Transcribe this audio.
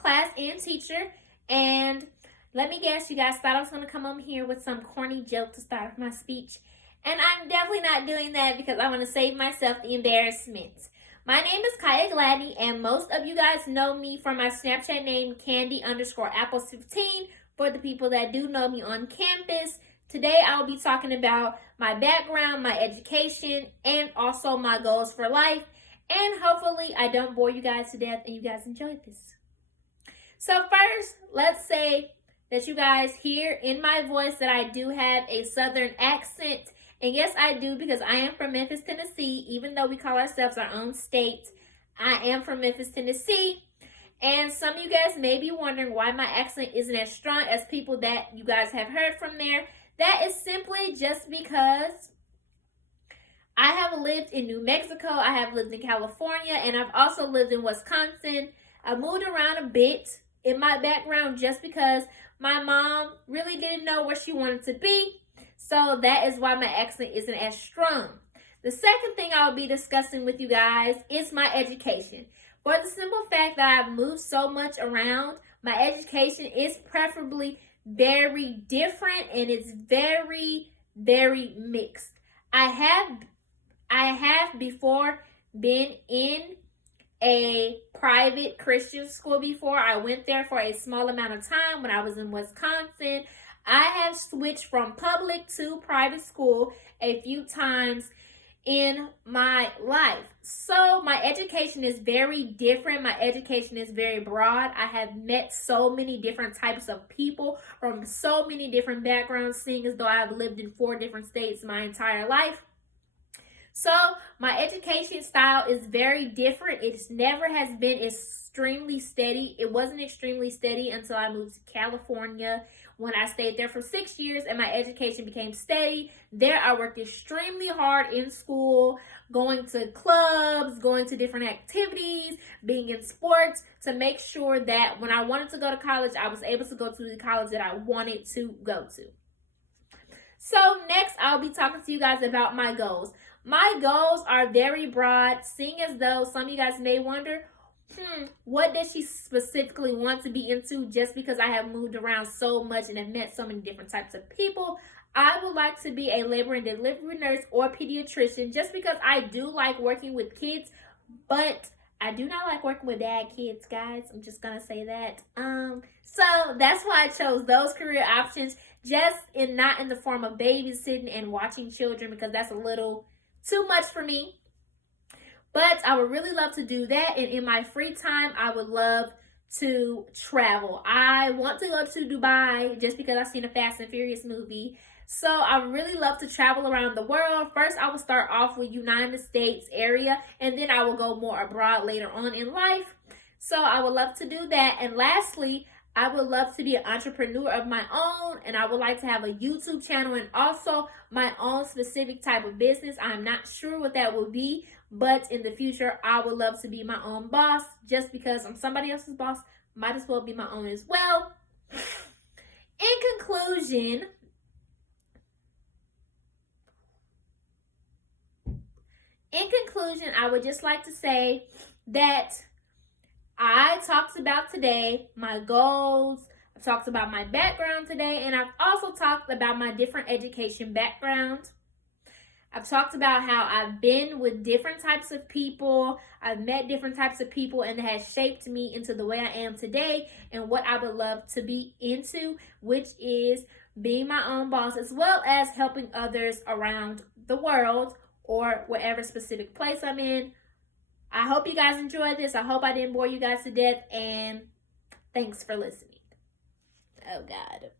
class and teacher. And let me guess, you guys thought I was going to come on here with some corny joke to start off my speech. And I'm definitely not doing that because I want to save myself the embarrassment. My name is Kaya Gladney, and most of you guys know me from my Snapchat name, Candy_Apples15. For the people that do know me on campus, today I'll be talking about my background, my education, and also my goals for life. And hopefully I don't bore you guys to death and you guys enjoyed this. So first, let's say that you guys hear in my voice that I do have a southern accent. And yes, I do, because I am from Memphis, Tennessee. Even though we call ourselves our own state, I am from Memphis, Tennessee. And some of you guys may be wondering why my accent isn't as strong as people that you guys have heard from there. That is simply just because I have lived in New Mexico, I have lived in California, and I've also lived in Wisconsin. I moved around a bit in my background just because my mom really didn't know where she wanted to be. So that is why my accent isn't as strong. The second thing I'll be discussing with you guys is my education. For the simple fact that I've moved so much around, my education is preferably very different and it's very, very mixed. I have before been in a private Christian school before. I went there for a small amount of time when I was in Wisconsin. I have switched from public to private school a few times in my life. So my education is very different. My education is very broad. I have met so many different types of people from so many different backgrounds, seeing as though I have lived in 4 different states my entire life. So my education style is very different. It never has been extremely steady. It wasn't extremely steady until I moved to California, when I stayed there for 6 years and my education became steady. There I worked extremely hard in school, going to clubs, going to different activities, being in sports, to make sure that when I wanted to go to college, I was able to go to the college that I wanted to go to. So next, I'll be talking to you guys about my goals. My goals are very broad, seeing as though some of you guys may wonder, what does she specifically want to be into? Just because I have moved around so much and have met so many different types of people, I would like to be a labor and delivery nurse or pediatrician, just because I do like working with kids, but I do not like working with bad kids, guys. I'm just gonna say that. So that's why I chose those career options, just not in the form of babysitting and watching children, because that's a little too much for me. But I would really love to do that. And in my free time, I would love to travel. I want to go to Dubai just because I've seen a Fast and Furious movie. So I would really love to travel around the world. First, I will start off with United States area, and then I will go more abroad later on in life. So I would love to do that. And lastly, I would love to be an entrepreneur of my own, and I would like to have a YouTube channel and also my own specific type of business. I'm not sure what that will be, but in the future, I would love to be my own boss. Just because I'm somebody else's boss, might as well be my own as well. In conclusion, I would just like to say that I talked about today my goals. I've talked about my background today, and I've also talked about my different education background. I've talked about how I've been with different types of people. I've met different types of people, and it has shaped me into the way I am today and what I would love to be into, which is being my own boss, as well as helping others around the world or whatever specific place I'm in. I hope you guys enjoyed this. I hope I didn't bore you guys to death, and thanks for listening. Oh, God.